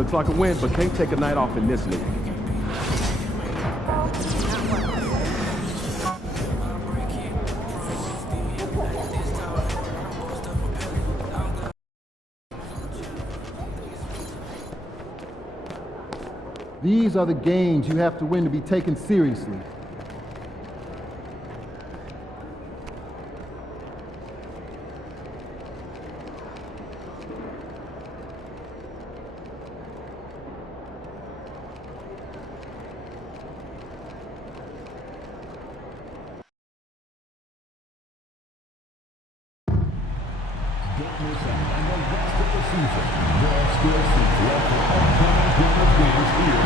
Looks like a win, but can't take a night off in this league. These are the games you have to win to be taken seriously. Don't miss out on the rest of the season. There are still some dreadful upcoming Goodness games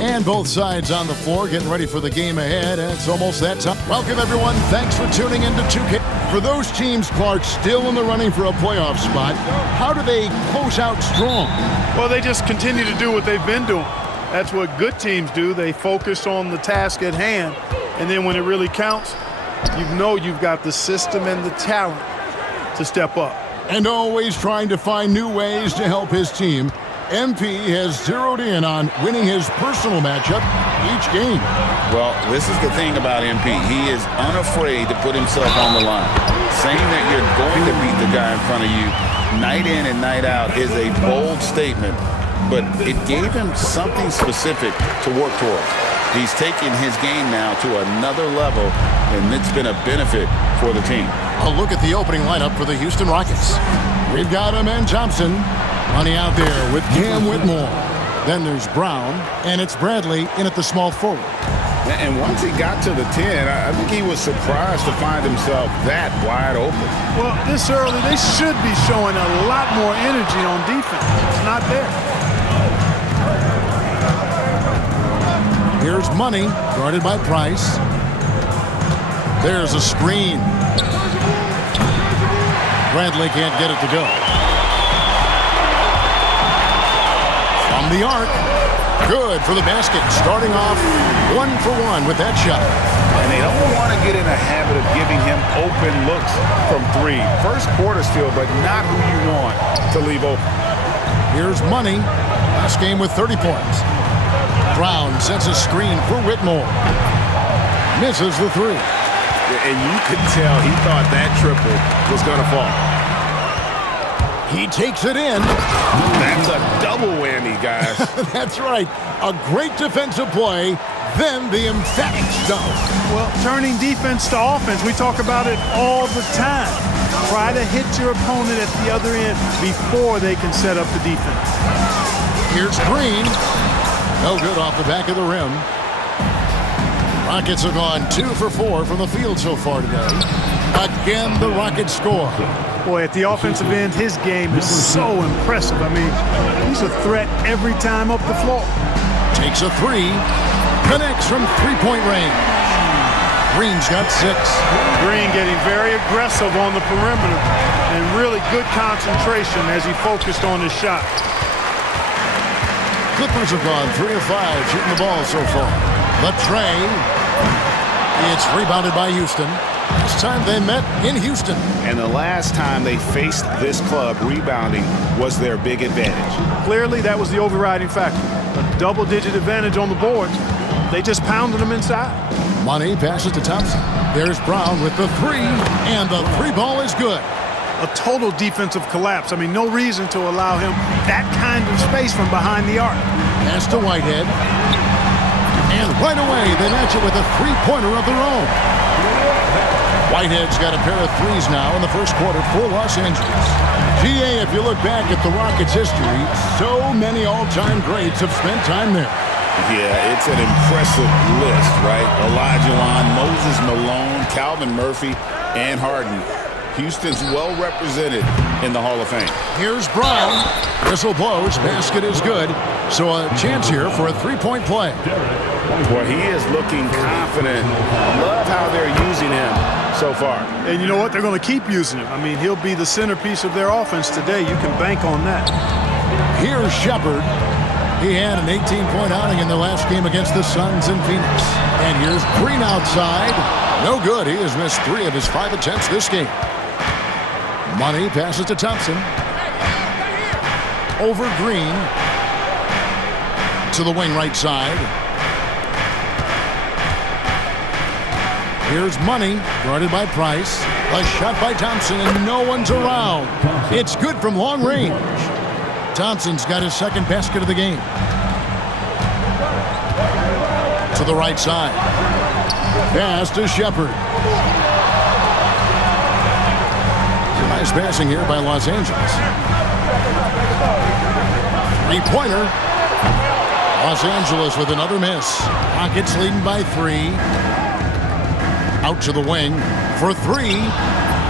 here. And both sides on the floor getting ready for the game ahead. And it's almost that time. Welcome, everyone. Thanks for tuning into 2K. For those teams, Clark, still in the running for a playoff spot, how do they close out strong? Well, they just continue to do what they've been doing. That's what good teams do. They focus on the task at hand. And then when it really counts, you know you've got the system and the talent to step up. And always trying to find new ways to help his team, MP has zeroed in on winning his personal matchup each game. Well, this is the thing about MP. He is unafraid to put himself on the line. Saying that you're going to beat the guy in front of you night in and night out is a bold statement, but it gave him something specific to work towards. He's taken his game now to another level, and it's been a benefit for the team. A look at the opening lineup for the Houston Rockets. We've got Amen Thompson. Money out there with Cam Whitmore. Then there's Brown, and it's Bradley in at the small forward. And once he got to the 10, I think he was surprised to find himself that wide open. Well, this early, they should be showing a lot more energy on defense. It's not there. Here's Money, guarded by Price. There's a screen. Bradley can't get it to go. From the arc. Good for the basket. Starting off 1 for 1 with that shot. And they don't want to get in a habit of giving him open looks from 3. First quarter still, but not who you want to leave open. Here's Money. Last game with 30 points. Brown sets a screen for Whitmore. Misses the 3. And you could tell he thought that triple was going to fall. He takes it in. That's a double whammy, guys. That's right. A great defensive play, then the emphatic dunk. Well, turning defense to offense, we talk about it all the time. Try to hit your opponent at the other end before they can set up the defense. Here's Green. No good off the back of the rim. Rockets have gone 2 for 4 from the field so far today. Again, the Rockets score. Boy, at the offensive end, his game is so impressive. I mean, he's a threat every time up the floor. Takes a 3. Connects from three-point range. Green's got 6. Green getting very aggressive on the perimeter and really good concentration as he focused on his shot. Clippers have gone 3 of 5 shooting the ball so far. The tray. It's rebounded by Houston. This time they met in Houston. And the last time they faced this club, rebounding was their big advantage. Clearly, that was the overriding factor. A double-digit advantage on the boards. They just pounded them inside. Money passes to Thompson. There's Brown with the 3, and the 3 ball is good. A total defensive collapse. I mean, no reason to allow him that kind of space from behind the arc. Pass to Whitehead. And right away, they match it with a 3-pointer of their own. Whitehead's got a pair of 3s now in the first quarter for Los Angeles. GA, if you look back at the Rockets' history, so many all-time greats have spent time there. Yeah, it's an impressive list, right? Elijah Wan, Moses Malone, Calvin Murphy, and Harden. Houston's well represented in the Hall of Fame. Here's Brown. Whistle blows. Basket is good. So a chance here for a 3-point play. Well, he is looking confident. Love how they're using him so far. And you know what? They're going to keep using him. I mean, he'll be the centerpiece of their offense today. You can bank on that. Here's Shepard. He had an 18-point outing in the last game against the Suns in Phoenix. And here's Green outside. No good. He has missed 3 of his 5 attempts this game. Money passes to Thompson. over Green. To the wing right side. Here's Money, guarded by Price. A shot by Thompson, and no one's around. It's good from long range. Thompson's got his second basket of the game. To the right side. Pass to Shepard. Nice passing here by Los Angeles. Three-pointer. Los Angeles with another miss. Rockets leading by 3. Out to the wing for 3.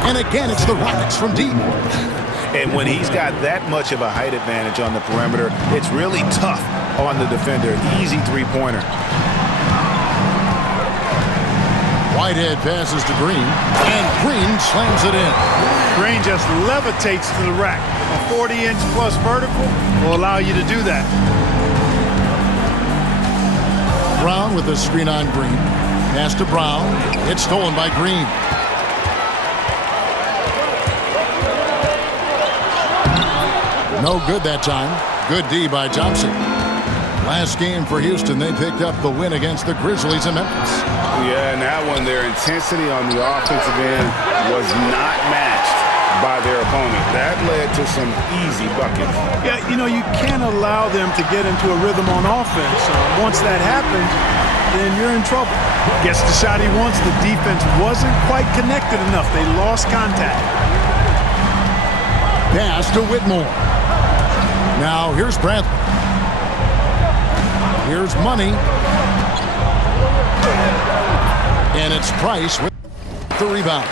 And again, it's the Rockets from deep. And when he's got that much of a height advantage on the perimeter, it's really tough on the defender. Easy three-pointer. Whitehead passes to Green, and Green slams it in. Green just levitates to the rack. A 40-inch plus vertical will allow you to do that. Brown with the screen on Green. Pass to Brown. It's stolen by Green. No good that time. Good D by Thompson. Last game for Houston, they picked up the win against the Grizzlies in Memphis. Yeah, and that one, their intensity on the offensive end was not matched by their opponent. That led to some easy buckets. Yeah, you know, you can't allow them to get into a rhythm on offense. Once that happens, then you're in trouble. Gets the shot he wants. The defense wasn't quite connected enough. They lost contact. Pass to Whitmore. Now here's Bradley. Here's Money. And it's Price with the rebound.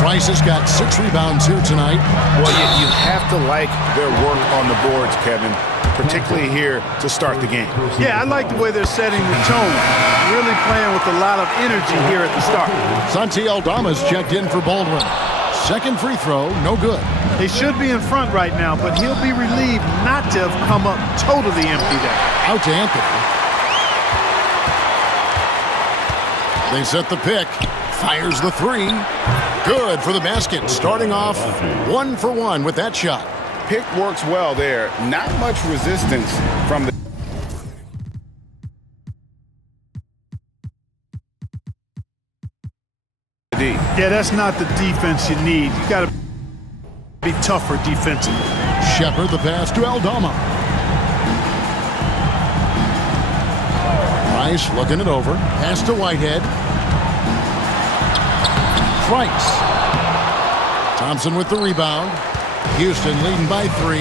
Price has got 6 rebounds here tonight. Well, you have to like their work on the boards, Kevin, particularly here to start the game. Yeah, I like the way they're setting the tone. Really playing with a lot of energy here at the start. Santi Aldama's checked in for Baldwin. Second free throw, no good. They should be in front right now, but he'll be relieved not to have come up totally empty there. Out to Anthony. They set the pick. Fires the 3. Good for the basket. Starting off 1 for 1 with that shot. Pick works well there. Not much resistance from the D. Yeah, that's not the defense you need. You got to be tougher defensively. Shepard the pass to Aldama. Price looking it over. Pass to Whitehead. Price. Thompson with the rebound. Houston leading by 3.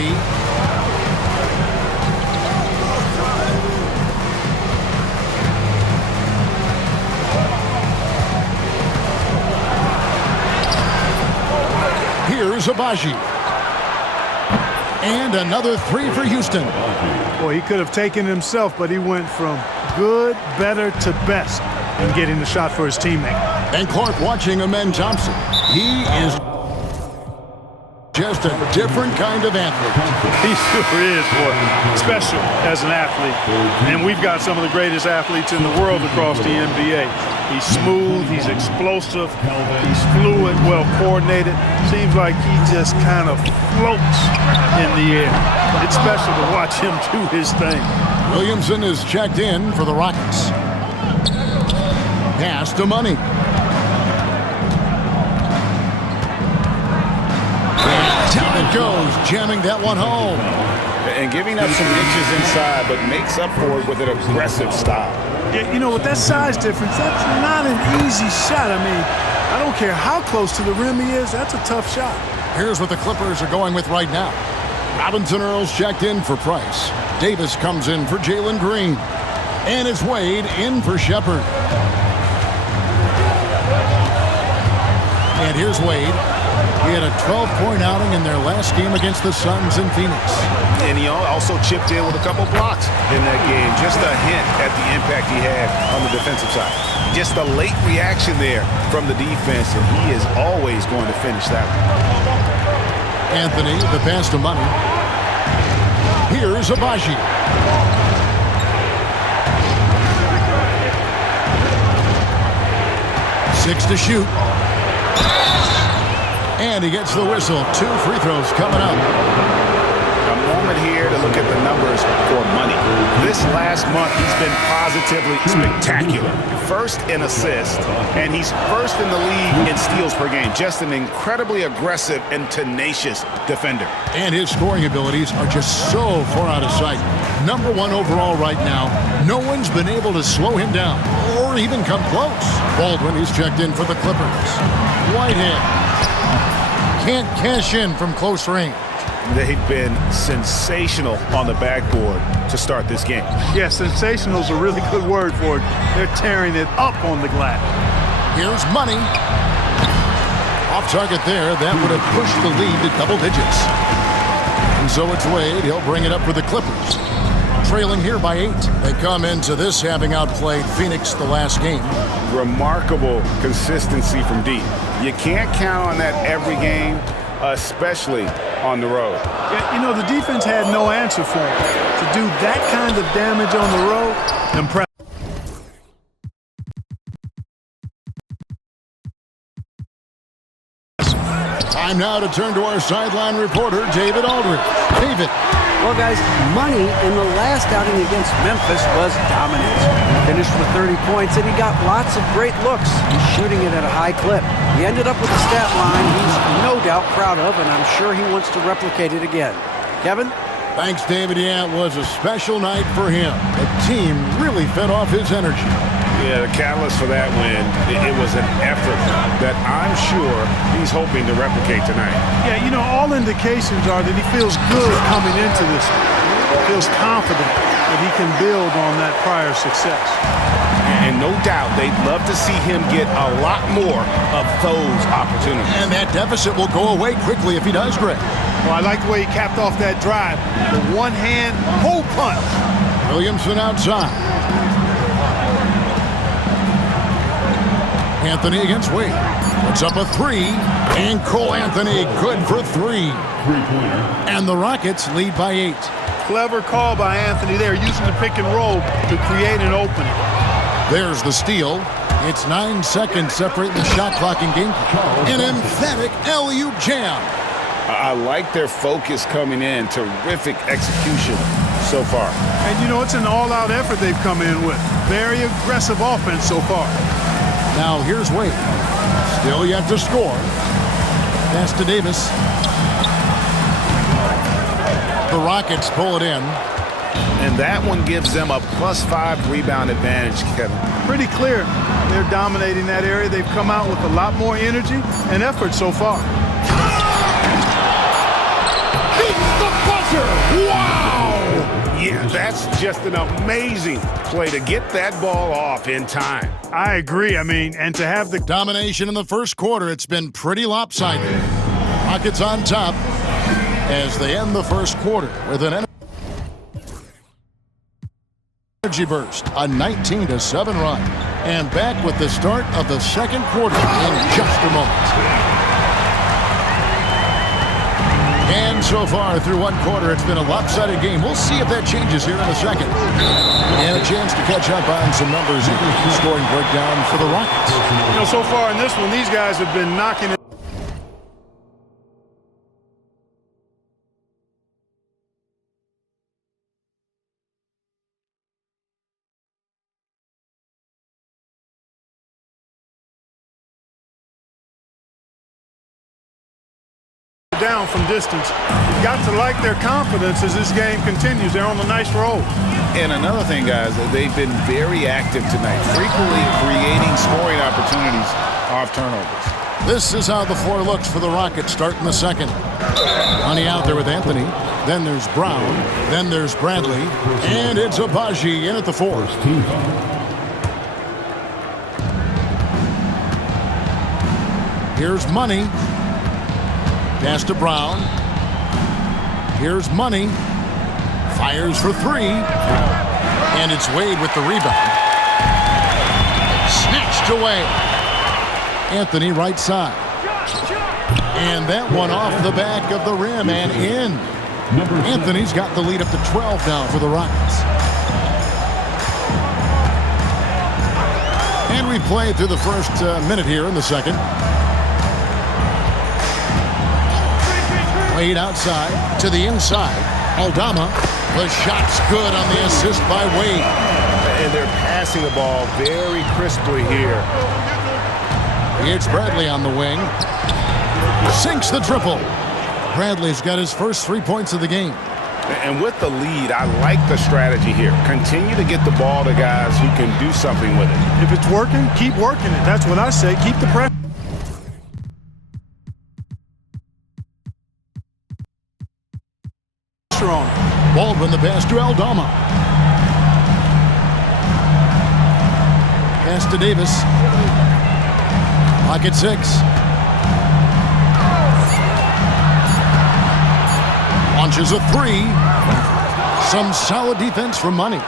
Here's Abaji. And another 3 for Houston. Boy, he could have taken it himself, but he went from good, better to best in getting the shot for his teammate. And Clark watching Amen Thompson. He is just a different kind of athlete. He sure is, boy. Special as an athlete. And we've got some of the greatest athletes in the world across the NBA. He's smooth, he's explosive, he's fluid, well coordinated. Seems like he just kind of floats in the air. It's special to watch him do his thing. Williamson is checked in for the Rockets. Pass to Money. And down it goes, jamming that one home. And giving up some inches inside, but makes up for it with an aggressive style. Yeah, you know, with that size difference, that's not an easy shot. I mean, I don't care how close to the rim he is, that's a tough shot. Here's what the Clippers are going with right now. Robinson Earls checked in for Price. Davis comes in for Jalen Green. And it's Wade in for Shepard. And here's Wade. He had a 12-point outing in their last game against the Suns in Phoenix. And he also chipped in with a couple blocks in that game. Just a hint at the impact he had on the defensive side. Just a late reaction there from the defense, and he is always going to finish that one. Anthony, the pass to Money. Here's Abaji. Six to shoot. And he gets the whistle. 2 free throws coming up. A moment here to look at the numbers for money. This last month, he's been positively spectacular. First in assists, and he's first in the league in steals per game. Just an incredibly aggressive and tenacious defender. And his scoring abilities are just so far out of sight. Number 1 overall right now. No one's been able to slow him down or even come close. Baldwin is checked in for the Clippers. Whitehead can't cash in from close range. They've been sensational on the backboard to start this game. Yeah, sensational is a really good word for it. They're tearing it up on the glass. Here's Money. Off target there. That would have pushed the lead to double digits. And so it's Wade. He'll bring it up for the Clippers. Trailing here by 8. They come into this having outplayed Phoenix the last game. Remarkable consistency from deep. You can't count on that every game, especially on the road. Yeah, you know, the defense had no answer for him. To do that kind of damage on the road, impressive. Time now to turn to our sideline reporter, David Aldridge. David. Well, guys, Money in the last outing against Memphis was dominant. He finished with 30 points, and he got lots of great looks. He's shooting it at a high clip. He ended up with a stat line he's no doubt proud of, and I'm sure he wants to replicate it again. Kevin? Thanks, David. Yeah, it was a special night for him. The team really fed off his energy. Yeah, the catalyst for that win, it was an effort that I'm sure he's hoping to replicate tonight. Yeah, you know, all indications are that he feels good coming into this one. Feels confident that he can build on that prior success. And no doubt they'd love to see him get a lot more of those opportunities. And that deficit will go away quickly if he does, Greg. Well, I like the way he capped off that drive. The one-hand hole punch. Williamson outside. Anthony against Wade. Puts up a 3. And Cole Anthony good for 3. Three-pointer. And the Rockets lead by 8. Clever call by Anthony there, using the pick and roll to create an opening. There's the steal. It's 9 seconds separating the shot clock in game. An emphatic LU jam. I like their focus coming in. Terrific execution so far. And, you know, it's an all-out effort they've come in with. Very aggressive offense so far. Now here's Wade. Still yet to score. Pass to Davis. The Rockets pull it in. And that one gives them a +5 rebound advantage, Kevin. Pretty clear. They're dominating that area. They've come out with a lot more energy and effort so far. Beats the buzzer! Wow! Yeah, that's just an amazing play to get that ball off in time. I agree. I mean, and to have the Domination in the first quarter, it's been pretty lopsided. Rockets on top as they end the first quarter with an energy burst, a 19-7 run. And back with the start of the second quarter in just a moment. And so far through one quarter, it's been a lopsided game. We'll see if that changes here in a second. And a chance to catch up on some numbers in the scoring breakdown for the Rockets. You know, so far in this one, these guys have been knocking it down from distance. You've got to like their confidence as this game continues. They're on a nice roll. And another thing, guys, they've been very active tonight, frequently creating scoring opportunities off turnovers. This is how the floor looks for the Rockets starting the second. Money out there with Anthony. Then there's Brown. Then there's Bradley. And it's Agbaji in at the 4. Here's Money. Pass to Brown. Here's Money. Fires for 3. And it's Wade with the rebound. Snatched away. Anthony right side. And that one off the back of the rim and in. Anthony's got the lead up to 12 now for the Rockets. And we play through the first minute here in the second. Wade outside to the inside. Aldama. The shot's good on the assist by Wade. And they're passing the ball very crisply here. It's Bradley on the wing. Sinks the triple. Bradley's got his first 3 points of the game. And with the lead, I like the strategy here. Continue to get the ball to guys who can do something with it. If it's working, keep working it. That's what I say. Keep the pressure on. Baldwin the pass to Aldama. Pass to Davis. Pocket 6. Launches a 3. Some solid defense from Money.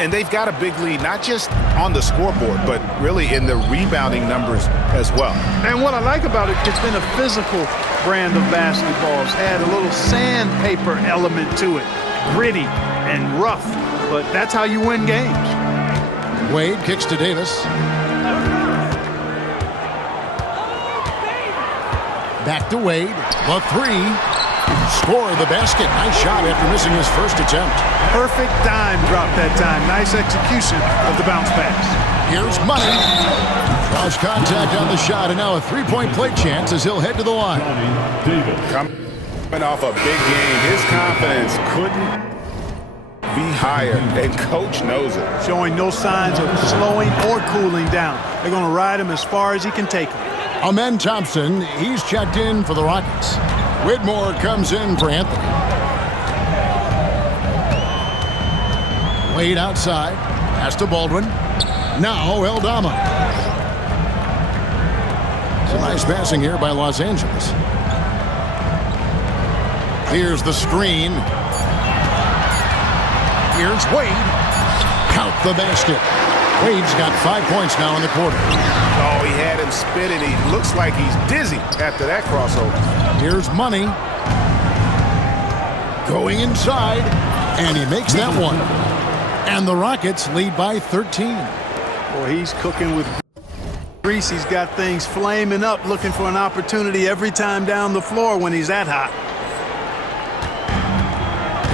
And they've got a big lead, not just on the scoreboard, but really in the rebounding numbers as well. And what I like about it, it's been a physical brand of basketball. It's had a little sandpaper element to it. Gritty and rough, but that's how you win games. Wade kicks to Davis. Back to Wade. The 3. Score the basket. Nice shot after missing his first attempt. Perfect dime drop that time. Nice execution of the bounce pass. Here's Money. Draws contact on the shot, and now a three-point play chance as he'll head to the line. Coming off a big game, his confidence couldn't be higher, and coach knows it. Showing no signs of slowing or cooling down. They're going to ride him as far as he can take him. Amen Thompson, he's checked in for the Rockets. Whitmore comes in for Anthony. Wade outside. Pass to Baldwin. Now Aldama. Some nice passing here by Los Angeles. Here's the screen. Here's Wade. Count the basket. Wade's got 5 points now in the quarter. Oh, he had him spinning. He looks like he's dizzy after that crossover. Here's Money. Going inside, and he makes that one. And the Rockets lead by 13. Boy, he's cooking with grease. He's got things flaming up, looking for an opportunity every time down the floor when he's that hot.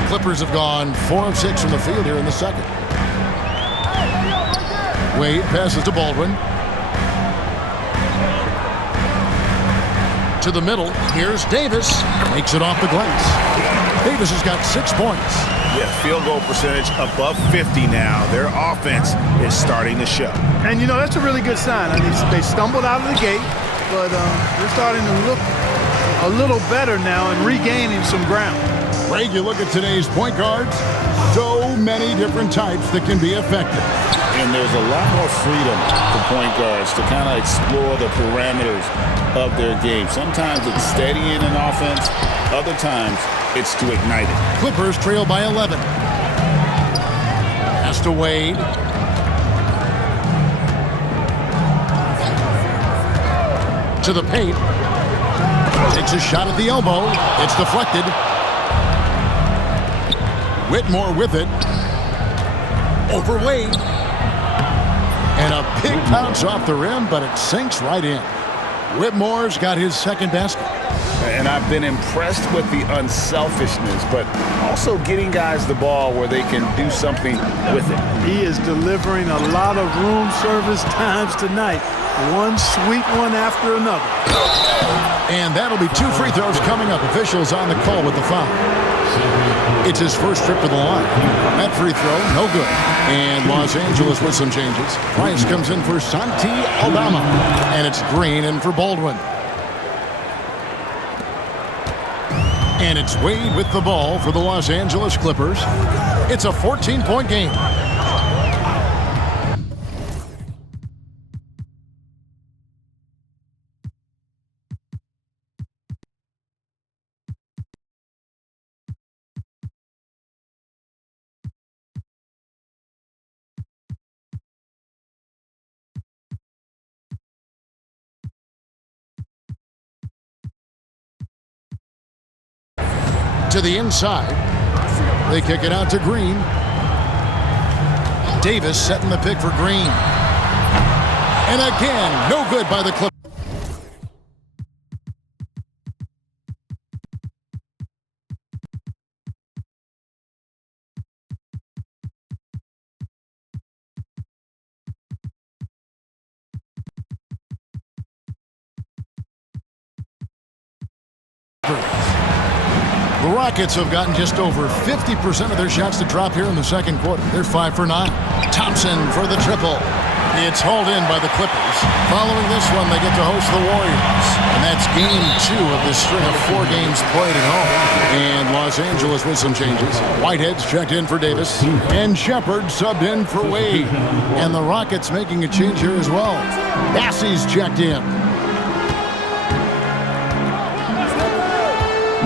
The Clippers have gone 4 of 6 from the field here in the second. Wade passes to Baldwin. To the middle. Here's Davis. Makes it off the glass. Davis has got 6 points. Yeah, field goal percentage above 50 now. Their offense is starting to show. And, you know, that's a really good sign. I mean, they stumbled out of the gate, but they're starting to look a little better now and regaining some ground. Greg, you look at today's point guards, so many different types that can be effective. And there's a lot more freedom for point guards to kind of explore the parameters of their game. Sometimes it's steadying an offense. Other times it's to ignite it. Clippers trail by 11. Pass to Wade. To the paint. Takes a shot at the elbow. It's deflected. Whitmore with it. Over Wade. And a big bounce off the rim, but it sinks right in. Whitmore's got his second basket. And I've been impressed with the unselfishness, but also getting guys the ball where they can do something with it. He is delivering a lot of room service times tonight. One sweet one after another. And that'll be 2 free throws coming up. Officials on the call with the foul. It's his first trip to the line. That free throw, no good. And Los Angeles with some changes. Price comes in for Santi Aldama. And it's Green in for Baldwin. And it's Wade with the ball for the Los Angeles Clippers. It's a 14-point game. To the inside. They kick it out to Green. Davis setting the pick for Green. And again, no good by the Clippers. The Rockets have gotten just over 50% of their shots to drop here in the second quarter. They're 5 for 9. Thompson for the triple. It's hauled in by the Clippers. Following this one, they get to host the Warriors. And that's game 2 of this string of 4 games played at home. And Los Angeles with some changes. Whitehead's checked in for Davis. And Shepard subbed in for Wade. And the Rockets making a change here as well. Bassey's checked in.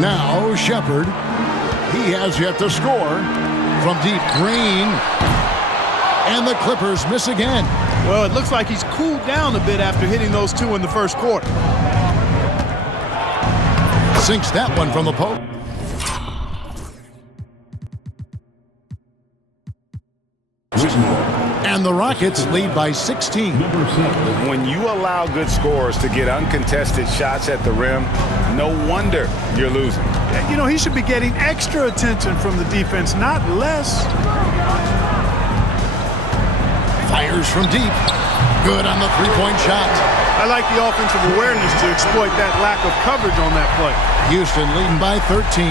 Now Shepard. He has yet to score. From deep, Green. And the Clippers miss again. Well, it looks like he's cooled down a bit after hitting those 2 in the first quarter. Sinks that one from the post. And the Rockets lead by 16. When you allow good scorers to get uncontested shots at the rim, no wonder you're losing. You know, he should be getting extra attention from the defense, not less. Fires from deep. Good on the three-point shot. I like the offensive awareness to exploit that lack of coverage on that play. Houston leading by 13.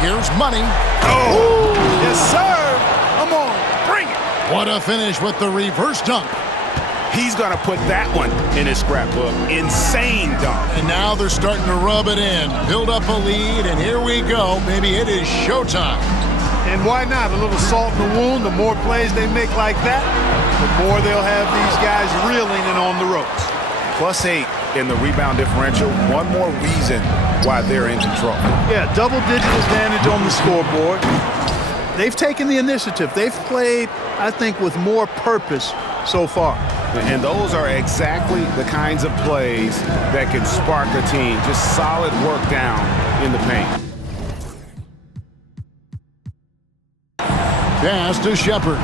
Here's Money. Oh, yes, sir. Come on, bring it. What a finish with the reverse dunk. He's going to put that one in his scrapbook. Insane dunk. And now they're starting to rub it in. Build up a lead, and here we go. Maybe it is showtime. And why not? A little salt in the wound. The more plays they make like that, the more they'll have these guys reeling and on the ropes. +8 in the rebound differential. One more reason why they're in control. Yeah, double-digit advantage on the scoreboard. They've taken the initiative. They've played, I think, with more purpose so far. And those are exactly the kinds of plays that can spark a team. Just solid work down in the paint. Pass to Shepard.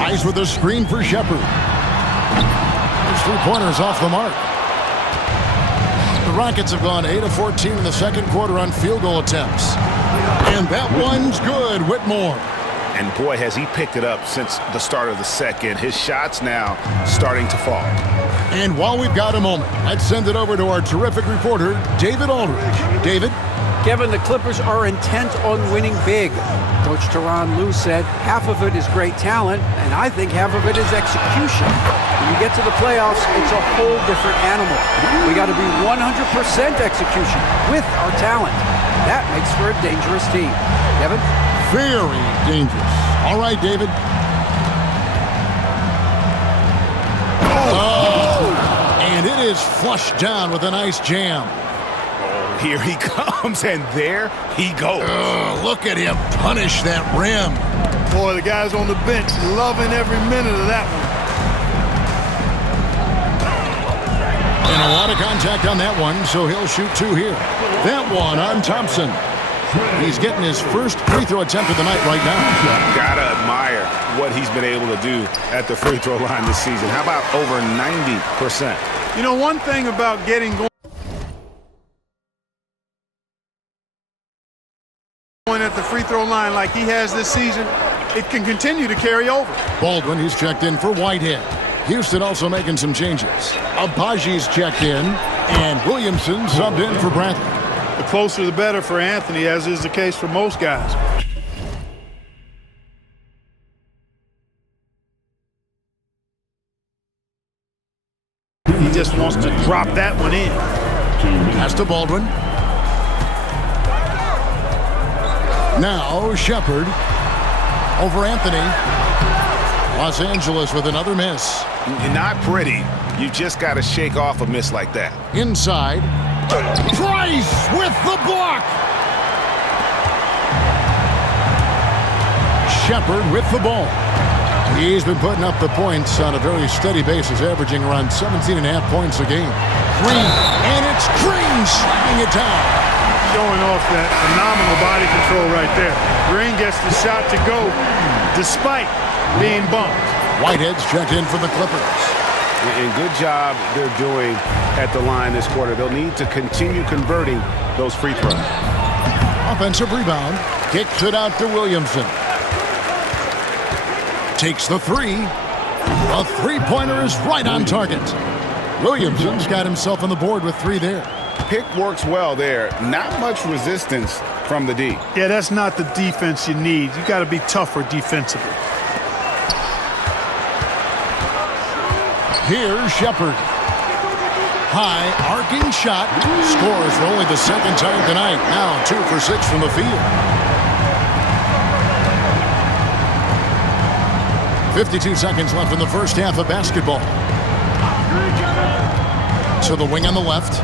Ice with a screen for Shepard. His three-pointers off the mark. The Rockets have gone 8 of 14 in the second quarter on field goal attempts. And that one's good, Whitmore. And boy, has he picked it up since the start of the second. His shots now starting to fall. And while we've got a moment, let's send it over to our terrific reporter, David Aldridge. David? Kevin, the Clippers are intent on winning big. Coach Tyronn Lue said half of it is great talent, and I think half of it is execution. When you get to the playoffs, it's a whole different animal. We got to be 100% execution with our talent. That makes for a dangerous team. Kevin? Very dangerous. All right, David. Oh! And it is flushed down with a nice jam. Here he comes, and there he goes. Look at him punish that rim. Boy, the guys on the bench loving every minute of that one. And a lot of contact on that one, so he'll shoot 2 here. That one on Thompson. He's getting his first free throw attempt of the night right now. Gotta admire what he's been able to do at the free throw line this season. How about over 90%? You know, one thing about getting going at the free throw line like he has this season, it can continue to carry over. Baldwin, he's checked in for Whitehead. Houston also making some changes. Abaji's checked in, and Williamson subbed in for Bradley. The closer the better for Anthony, as is the case for most guys. He just wants to drop that one in. Pass to Baldwin. Now Shepard over Anthony. Los Angeles with another miss. Not pretty. You just got to shake off a miss like that. Inside. Price with the block. Shepard with the ball. He's been putting up the points on a very steady basis, averaging around 17.5 points a game. Green, and it's Green slamming it down. Showing off that phenomenal body control right there. Green gets the shot to go despite being bumped. Whitehead's checked in for the Clippers. And good job they're doing at the line this quarter. They'll need to continue converting those free throws. Offensive rebound. Kicks it out to Williamson. Takes the three. A three-pointer is right on target. Williamson's got himself on the board with 3 there. Pick works well there. Not much resistance from the D. Yeah, that's not the defense you need. You got to be tougher defensively. Here's Shepard. High, arcing shot. Scores for only the 2nd time tonight. Now 2 for 6 from the field. 52 seconds left in the first half of basketball. To the wing on the left.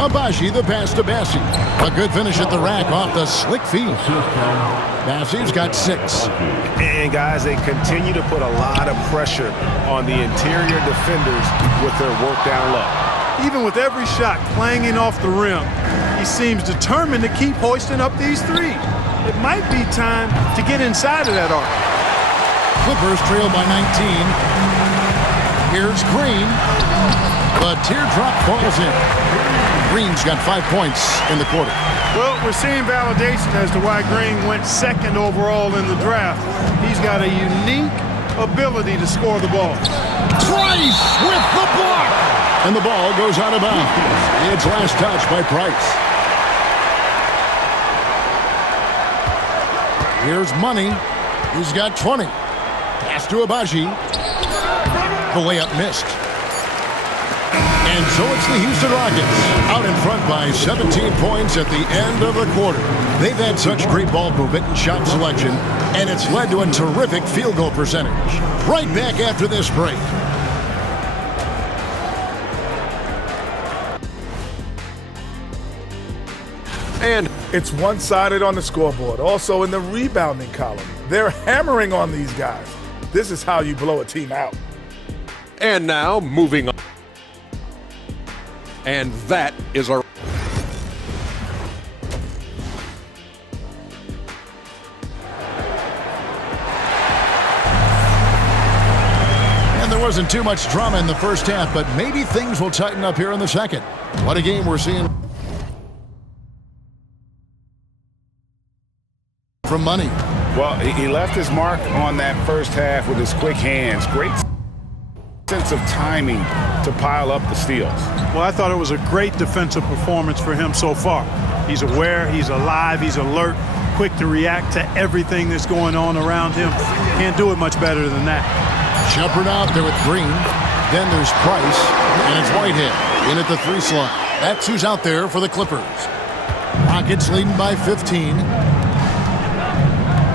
Agbaji, the pass to Bassi. A good finish at the rack off the slick feed. Bassi's got 6. And guys, they continue to put a lot of pressure on the interior defenders with their work down low. Even with every shot clanging off the rim, he seems determined to keep hoisting up these threes. It might be time to get inside of that arc. Clippers trail by 19. Here's Green. The teardrop falls in. Green's got 5 points in the quarter. Well, we're seeing validation as to why Green went 2nd overall in the draft. He's got a unique ability to score the ball. Price with the block! And the ball goes out of bounds. It's last touch by Price. Here's Money. He's got 20. Pass to Agbaji. The layup missed. And so it's the Houston Rockets out in front by 17 points at the end of the quarter. They've had such great ball movement and shot selection, and it's led to a terrific field goal percentage. Right back after this break. And it's one-sided on the scoreboard. Also in the rebounding column. They're hammering on these guys. This is how you blow a team out. And now, moving on. And that is our... And there wasn't too much drama in the first half, but maybe things will tighten up here in the second. What a game we're seeing from Money. Well, he left his mark on that first half with his quick hands. Great sense of timing to pile up the steals. Well, I thought it was a great defensive performance for him so far. He's aware, he's alive, he's alert, quick to react to everything that's going on around him. Can't do it much better than that. Shepard out there with Green. Then there's Price, and it's Whitehead in at the 3 slot. That's who's out there for the Clippers. Rockets leading by 15.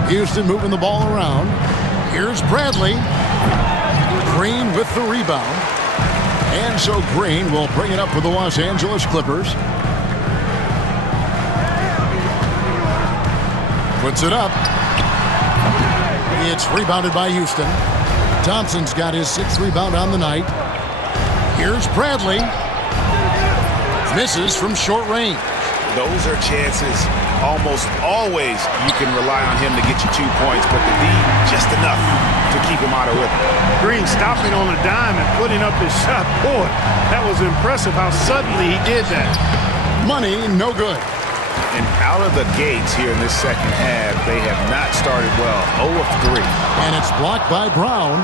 Houston moving the ball around. Here's Bradley. Green with the rebound. And so Green will bring it up for the Los Angeles Clippers. Puts it up. It's rebounded by Houston. Thompson's got his 6th rebound on the night. Here's Bradley. Misses from short range. Those are chances. Almost always you can rely on him to get you 2 points, but the D, just enough to keep him out of rhythm. Green stopping on a dime and putting up his shot. Boy, that was impressive how suddenly he did that. Money, no good. And out of the gates here in this second half, they have not started well. 0 of 3. And it's blocked by Brown.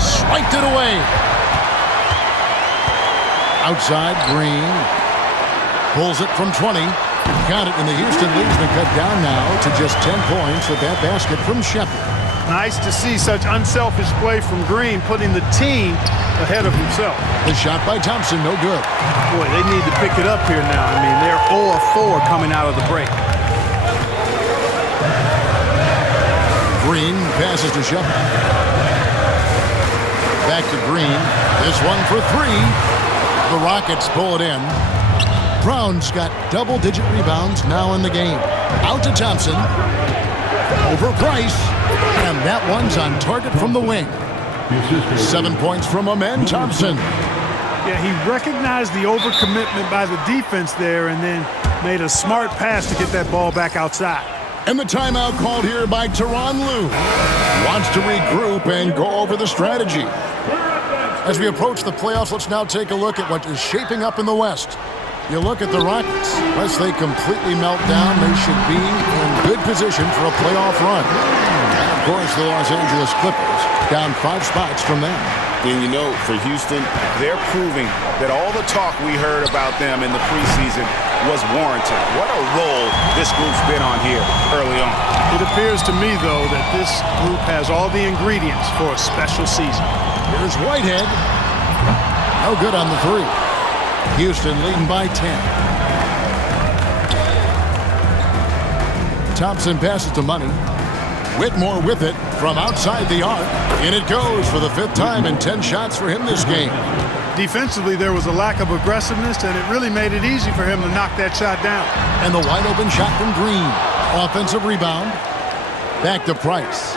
Swiped it away. Outside, Green. Pulls it from 20. Got it, and the Houston lead's been cut down now to just 10 points with that basket from Shepard. Nice to see such unselfish play from Green, putting the team ahead of himself. The shot by Thompson, no good. Boy, they need to pick it up here now. I mean, they're 0 of 4 coming out of the break. Green passes to Shepard. Back to Green. This one for 3. The Rockets pull it in. Brown's got double-digit rebounds now in the game. Out to Thompson. Over Price. And that one's on target from the wing. 7 points from Amen Thompson. Yeah, he recognized the overcommitment by the defense there and then made a smart pass to get that ball back outside. And the timeout called here by Tyronn Lue. Wants to regroup and go over the strategy. As we approach the playoffs, let's now take a look at what is shaping up in the West. You look at the Rockets. Unless they completely melt down, they should be in good position for a playoff run. And, of course, the Los Angeles Clippers down 5 spots from them. And you know, for Houston, they're proving that all the talk we heard about them in the preseason was warranted. What a role this group's been on here early on. It appears to me, though, that this group has all the ingredients for a special season. Here's Whitehead. No good on the 3. Houston leading by 10. Thompson passes to Money. Whitmore with it from outside the arc. In it goes for the 5th time and 10 shots for him this game. Defensively, there was a lack of aggressiveness, and it really made it easy for him to knock that shot down. And the wide open shot from Green. Offensive rebound. Back to Price.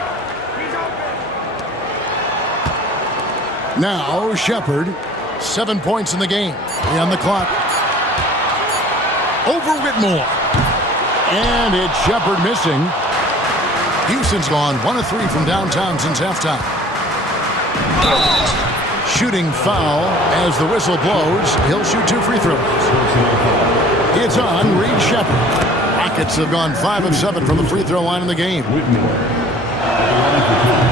Now Shepard. 7 points in the game. 3 on the clock. Over Whitmore. And it's Shepard missing. Houston's gone 1 of 3 from downtown since halftime. Shooting foul as the whistle blows. He'll shoot 2 free throws. It's on Reed Shepard. Rockets have gone 5 of 7 from the free throw line in the game.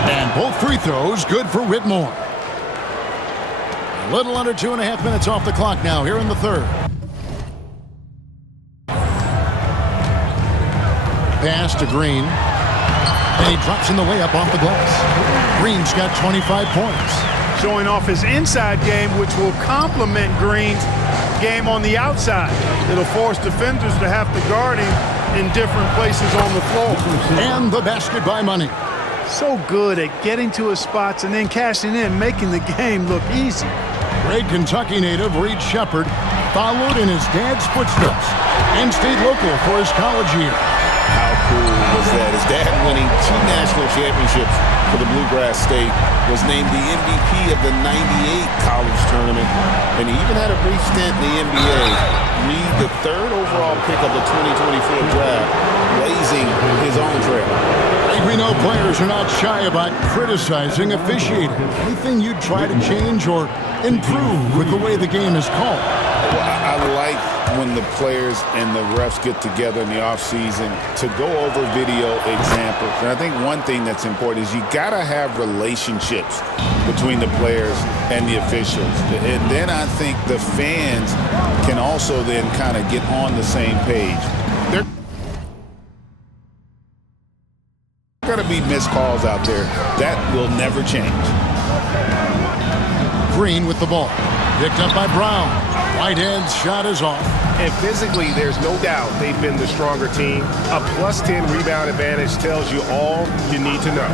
And both free throws good for Whitmore. A little under 2.5 minutes off the clock now here in the 3rd. Pass to Green. And he drops in the way up off the glass. Green's got 25 points. Showing off his inside game, which will complement Green's game on the outside. It'll force defenders to have to guard him in different places on the floor. And the basket by Money. So good at getting to his spots and then cashing in, making the game look easy. Great Kentucky native Reed Shepard followed in his dad's footsteps and stayed local for his college year. How cool was that? His dad winning 2 national championships for the Bluegrass State, was named the MVP of the '98 college tournament, and he even had a brief stint in the NBA. Reed, the 3rd overall pick of the 2024 draft, blazing his own trail. We know players are not shy about criticizing officiating. Anything you'd try to change or improve with the way the game is called? Well, I like when the players and the refs get together in the offseason to go over video examples. And I think one thing that's important is you got to have relationships between the players and the officials. And then I think the fans can also then kind of get on the same page. There are going to be missed calls out there. That will never change. Green with the ball. Picked up by Brown. Whitehead's shot is off. And physically, there's no doubt they've been the stronger team. A +10 rebound advantage tells you all you need to know.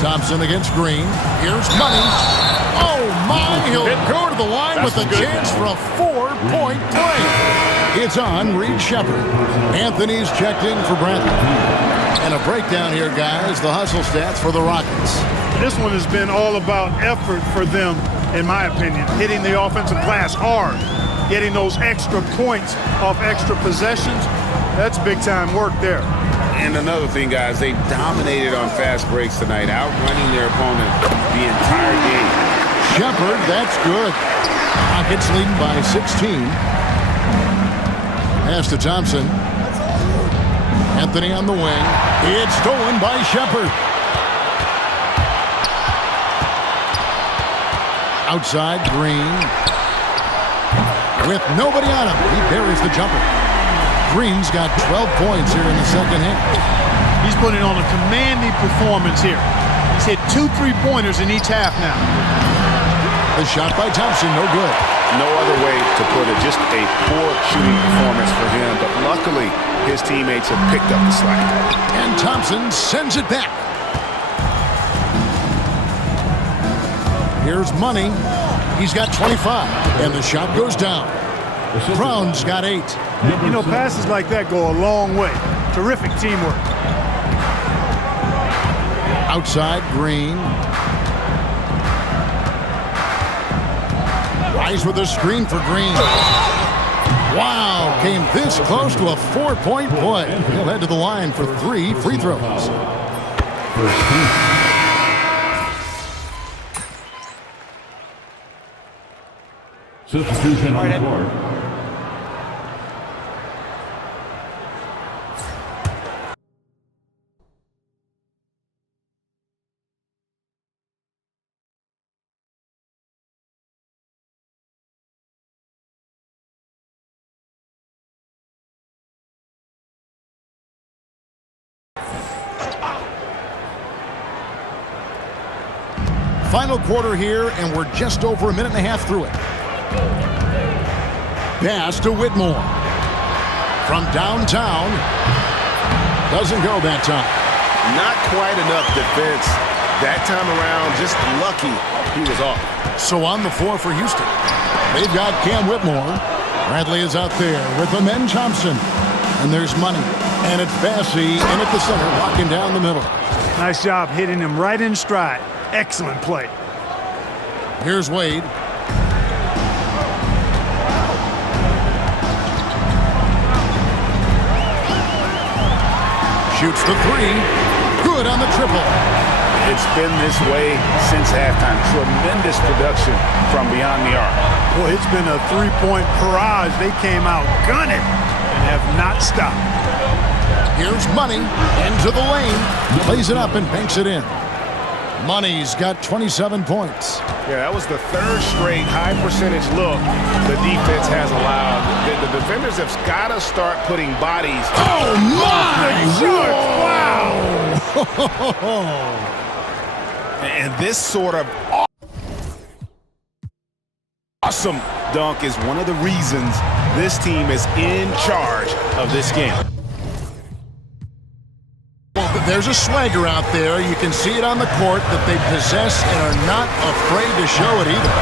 Thompson against Green. Here's Money. Oh, my. He'll go to the line with a chance for a 4-point play. It's on Reed Shepard. Anthony's checked in for Bradley. And a breakdown here, guys. The hustle stats for the Rockets. This one has been all about effort for them, in my opinion. Hitting the offensive glass hard. Getting those extra points off extra possessions. That's big-time work there. And another thing, guys, they dominated on fast breaks tonight, outrunning their opponent the entire game. Shepard, that's good. Rockets leading by 16. Pass to Thompson. Anthony on the wing. It's stolen by Shepard. Outside, Green. With nobody on him, he buries the jumper. Green's got 12 points here in the second half. He's putting on a commanding performance here. He's hit 2 3-pointers in each half now. The shot by Thompson, no good. No other way to put it, just a poor shooting performance for him, but luckily his teammates have picked up the slack. And Thompson sends it back. Here's Money. He's got 25, and the shot goes down. Brown's got 8. You know, passes like that go a long way. Terrific teamwork. Outside, Green. Rice with a screen for Green. Wow, came this close to a 4-point play. He'll head to the line for 3 free throws. Substitution on the court. Final quarter here, and we're just over a minute and a half through it. Pass to Whitmore. From downtown. Doesn't go that time. Not quite enough defense that time around. Just lucky he was off. So on the floor for Houston, they've got Cam Whitmore. Bradley is out there with Amen Thompson. And there's Money. And it's Bassey in at the center, locking down the middle. Nice job hitting him right in stride. Excellent play. Here's Wade. Shoots the three. Good on the triple. It's been this way since halftime. Tremendous production from beyond the arc. Boy, it's been a three-point barrage. They came out gunning and have not stopped. Here's Money into the lane. Plays it up and banks it in. Money's got 27 points. Yeah, that was the third straight high percentage look the defense has allowed. The defenders have got to start putting bodies. Oh, my! Wow! And this sort of awesome dunk is one of the reasons this team is in charge of this game. There's a swagger out there. You can see it on the court that they possess and are not afraid to show it either.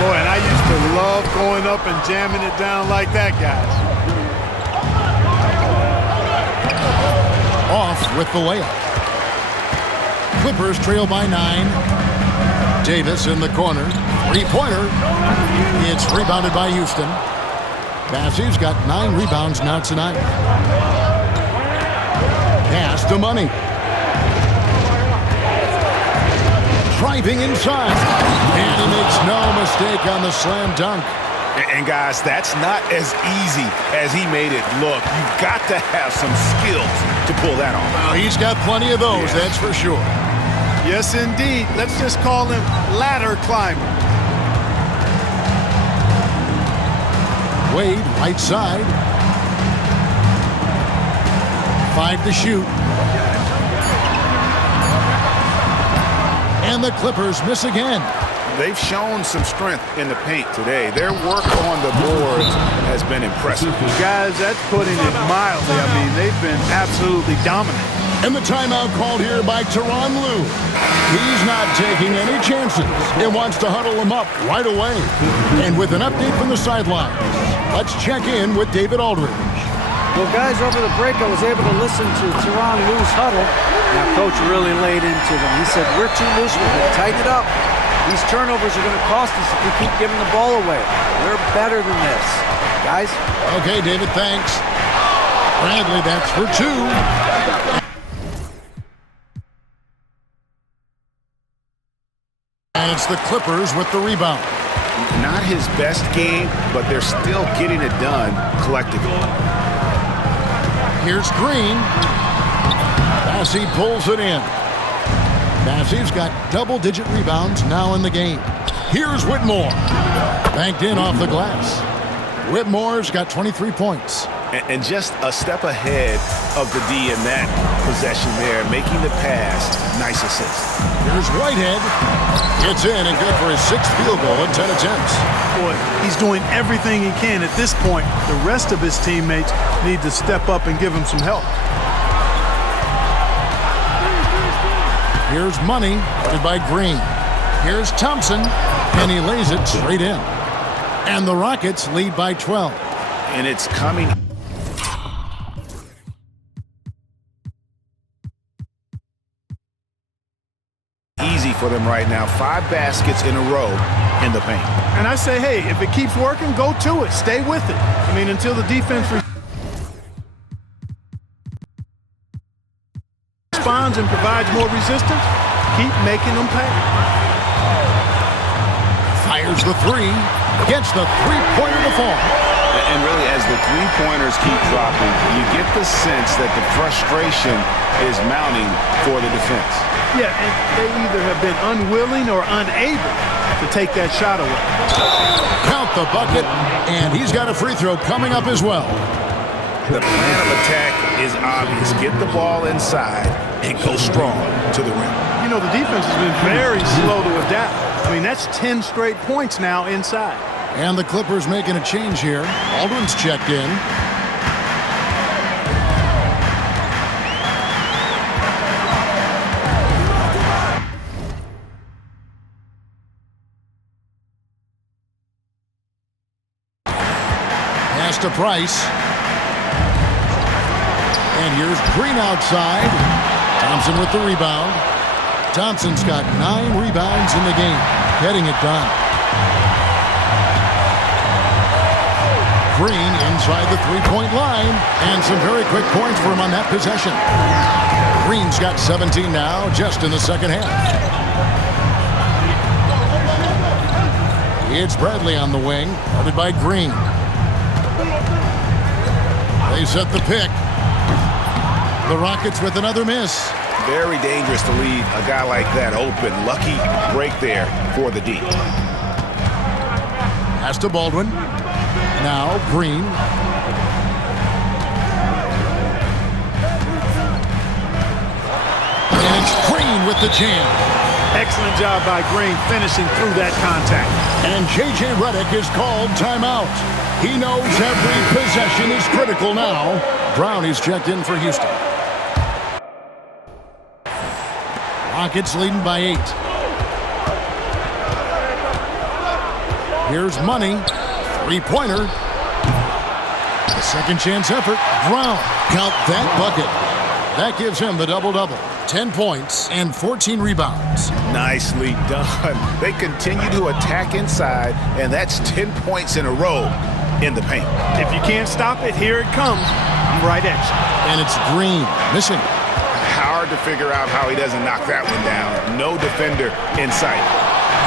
Boy, and I used to love going up and jamming it down like that, guys. Off with the layup. Clippers trail by 9. Davis in the corner. Three-pointer. It's rebounded by Houston. Bassey's got 9 rebounds now tonight. Pass to Money. Driving inside. And he makes no mistake on the slam dunk. And guys, that's not as easy as he made it look. You've got to have some skills to pull that off. Well, he's got plenty of those, that's for sure. Yes, indeed. Let's just call him ladder climber. Wade, right side. 5 to shoot. And the Clippers miss again. They've shown some strength in the paint today. Their work on the boards has been impressive. Guys, that's putting it mildly. I mean, they've been absolutely dominant. And the timeout called here by Tyronn Lue. He's not taking any chances and wants to huddle them up right away. And with an update from the sidelines, let's check in with David Aldridge. Well, guys, over the break, I was able to listen to Tyronn Lue's huddle. Now, Coach really laid into them. He said, we're too loose. We're going to tighten it up. These turnovers are going to cost us if we keep giving the ball away. We're better than this. Guys? Okay, David, thanks. Bradley, that's for 2. And it's the Clippers with the rebound. Not his best game, but they're still getting it done collectively. Here's Green. Bassey pulls it in. Bassey's got double-digit rebounds now in the game. Here's Whitmore. Banked in off the glass. Whitmore's got 23 points. And just a step ahead of the D in that possession there, making the pass. Nice assist. Here's Whitehead. Gets in and good for his 6th field goal in 10 attempts. Boy, he's doing everything he can at this point. The rest of his teammates need to step up and give him some help. Here's Money, guarded by Green. Here's Thompson, and he lays it straight in. And the Rockets lead by 12. And it's coming. Easy for them right now. 5 baskets in a row in the paint. And I say, hey, if it keeps working, go to it. Stay with it. I mean, until the defense responds and provides more resistance, keep making them pay. Fires the 3. Gets the three-pointer to fall. And really, as the three-pointers keep dropping, you get the sense that the frustration is mounting for the defense. Yeah, and they either have been unwilling or unable to take that shot away. Count the bucket, and he's got a free throw coming up as well. The plan of attack is obvious. Get the ball inside and go strong to the rim. You know, the defense has been very slow to adapt. I mean, that's 10 straight points now inside. And the Clippers making a change here. Baldwin's checked in. Pass to Price. And here's Green outside. Thompson with the rebound. Thompson's got 9 rebounds in the game, getting it done. Green inside the three-point line, and some very quick points for him on that possession. Green's got 17 now, just in the second half. It's Bradley on the wing, guarded by Green. They set the pick. The Rockets with another miss. Very dangerous to leave a guy like that open. Lucky break there for the D. Pass to Baldwin. Now Green. And it's Green with the jam. Excellent job by Green finishing through that contact. And J.J. Redick is called timeout. He knows every possession is critical now. Brown is checked in for Houston. Rockets leading by 8. Here's Money. Three-pointer. A second chance effort. Brown. Count that bucket. That gives him the double-double. 10 points and 14 rebounds. Nicely done. They continue to attack inside, and that's 10 points in a row in the paint. If you can't stop it, here it comes. I'm right at you. And it's Green missing. Hard to figure out how he doesn't knock that one down. No defender in sight.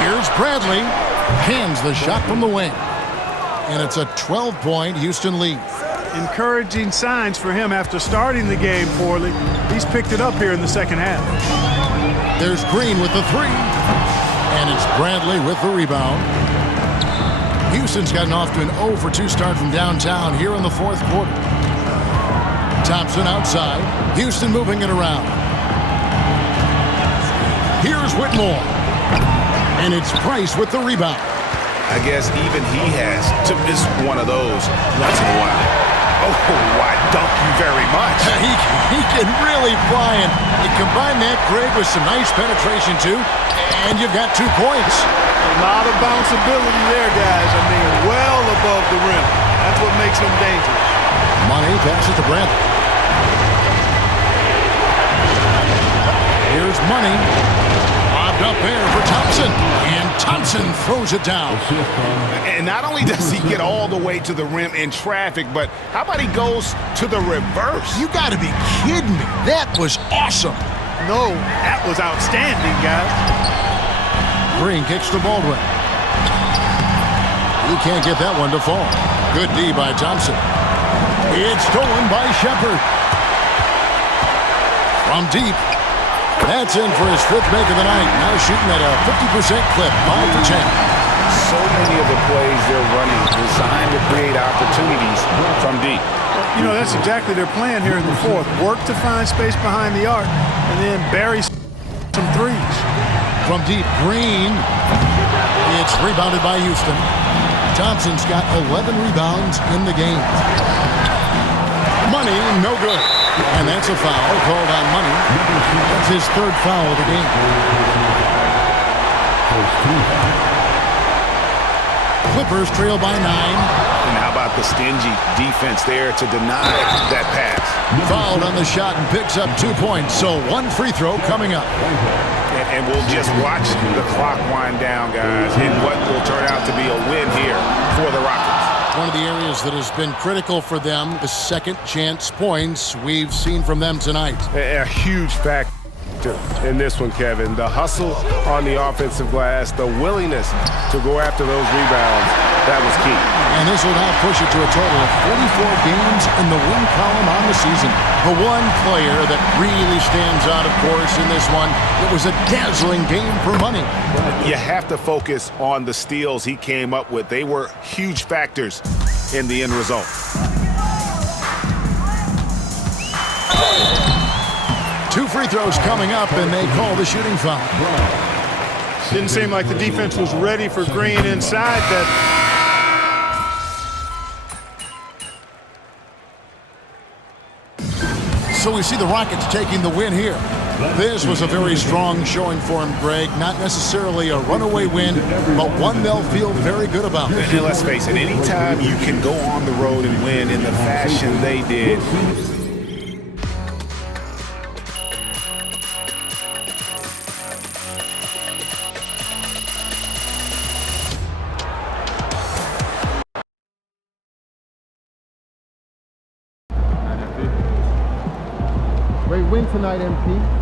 Here's Bradley. Cans the shot from the wing. And it's a 12-point Houston lead. Encouraging signs for him after starting the game poorly. He's picked it up here in the second half. There's Green with the three. And it's Bradley with the rebound. Houston's gotten off to an 0-for-2 start from downtown here in the fourth quarter. Thompson outside. Houston moving it around. Here's Whitmore. And it's Price with the rebound. I guess even he has to miss one of those once in a while. Oh, I dunk you very much. He can really fly, and you combine that, Greg, with some nice penetration, too, and you've got 2 points. A lot of bounceability there, guys. I mean, well above the rim. That's what makes him dangerous. Money passes to Bradley. Here's Money. Lobbed up there for Thompson. And Thompson throws it down. And not only does he get all the way to the rim in traffic, but how about he goes to the reverse? You got to be kidding me. That was awesome. No, that was outstanding, guys. Green kicks to Baldwin. He can't get that one to fall. Good D by Thompson. It's stolen by Shepard. From deep. That's in for his 5th make of the night. Now shooting at a 50% clip. 5 for 10. So many of the plays they're running designed to create opportunities from deep. You know, that's exactly their plan here in the fourth. Work to find space behind the arc and then bury some threes. From deep, Green. It's rebounded by Houston. Thompson's got 11 rebounds in the game. Money, no good. And that's a foul called on Money. That's his 3rd foul of the game. Clippers trail by 9. And how about the stingy defense there to deny that pass? Fouled on the shot and picks up 2 points. So 1 free throw coming up. And we'll just watch the clock wind down, guys, in what will turn out to be a win here for the Rockets. One of the areas that has been critical for them, the second chance points we've seen from them tonight. A huge fact. factor in this one, Kevin. The hustle on the offensive glass, the willingness to go after those rebounds, that was key. And this will now push it to a total of 44 games in the win column on the season. The one player that really stands out, of course, in this one, it was a dazzling game for money. You have to focus on the steals he came up with. They were huge factors in the end result. Two free throws coming up, and they call the shooting foul. Didn't seem like the defense was ready for Green inside that. So we see the Rockets taking the win here. This was a very strong showing for him, Greg. Not necessarily a runaway win, but one they'll feel very good about. And let's face it, anytime you can go on the road and win in the fashion they did. Great win tonight, MP.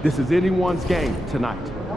This is anyone's game tonight.